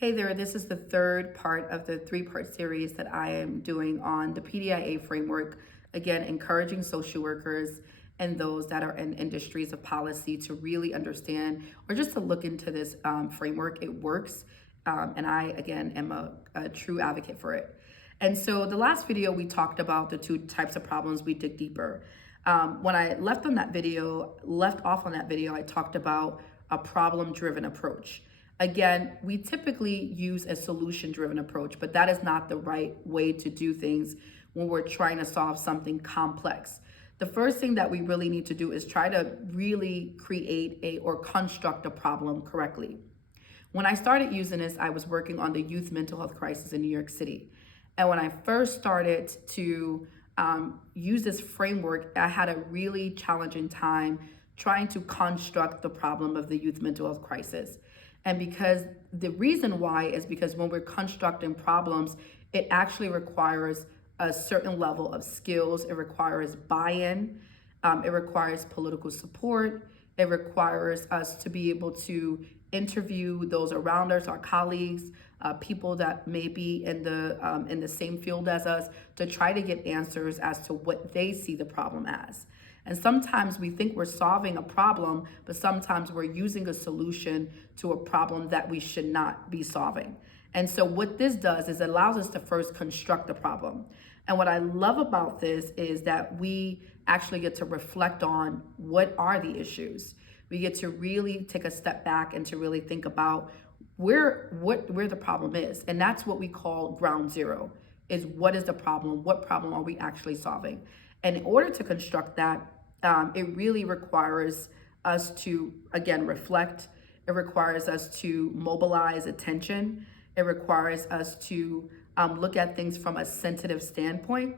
Hey there, this is the third part of the three-part series that I am doing on the PDIA framework. Again, encouraging social workers and those that are in industries of policy to really understand or just to look into this framework. It works. And I, again, am a true advocate for it. And so the last video, we talked about the two types of problems. We dig deeper. When I left off on that video, I talked about a problem-driven approach. Again, we typically use a solution-driven approach, but that is not the right way to do things when we're trying to solve something complex. The first thing that we really need to do is try to really create or construct a problem correctly. When I started using this, I was working on the youth mental health crisis in New York City. And when I first started to use this framework, I had a really challenging time trying to construct the problem of the youth mental health crisis. And because the reason why is because when we're constructing problems, it actually requires a certain level of skills. It requires buy-in. It requires political support. It requires us to be able to interview those around us, our colleagues, people that may be in the same field as us, to try to get answers as to what they see the problem as. And sometimes we think we're solving a problem, but sometimes we're using a solution to a problem that we should not be solving. And so what this does is it allows us to first construct the problem. And what I love about this is that we actually get to reflect on what are the issues. We get to really take a step back and to really think about where the problem is. And that's what we call ground zero, is what is the problem? What problem are we actually solving? And in order to construct that, it really requires us to, again, reflect. It requires us to mobilize attention. It requires us to look at things from a sensitive standpoint.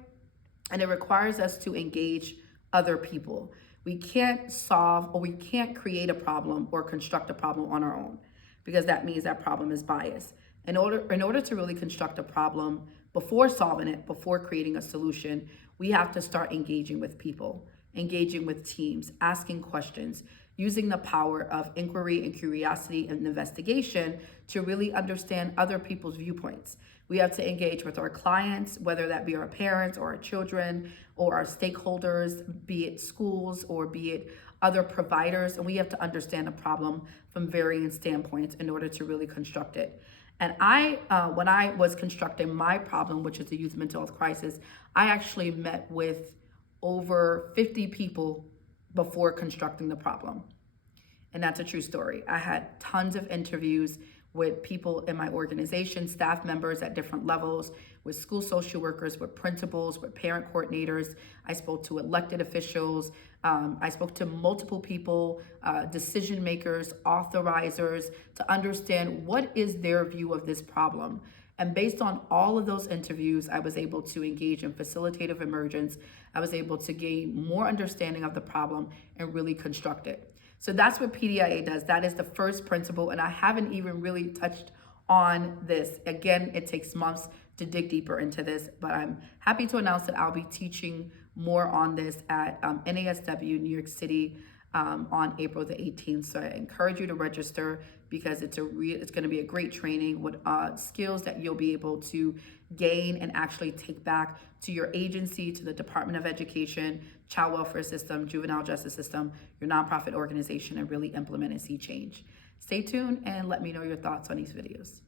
And it requires us to engage other people. We can't solve or we can't create a problem or construct a problem on our own, because that means that problem is biased. In order to really construct a problem, before solving it, before creating a solution, we have to start engaging with people, engaging with teams, asking questions, using the power of inquiry and curiosity and investigation to really understand other people's viewpoints. We have to engage with our clients, whether that be our parents or our children or our stakeholders, be it schools or be it other providers, and we have to understand the problem from varying standpoints in order to really construct it. And when I was constructing my problem, which is the youth mental health crisis, I actually met with over 50 people before constructing the problem. And that's a true story. I had tons of interviews with people in my organization, staff members at different levels, with school social workers, with principals, with parent coordinators. I spoke to elected officials. I spoke to multiple people, decision makers, authorizers, to understand what is their view of this problem. And based on all of those interviews, I was able to engage in facilitative emergence. I was able to gain more understanding of the problem and really construct it. So that's what PDIA does. That is the first principle, and I haven't even really touched on this. Again, it takes months to dig deeper into this, but I'm happy to announce that I'll be teaching more on this at NASW New York City on April the 18th. So I encourage you to register, because it's going to be a great training with skills that you'll be able to gain and actually take back to your agency, to the Department of Education, child welfare system, juvenile justice system, your nonprofit organization, and really implement and see change. Stay tuned and let me know your thoughts on these videos.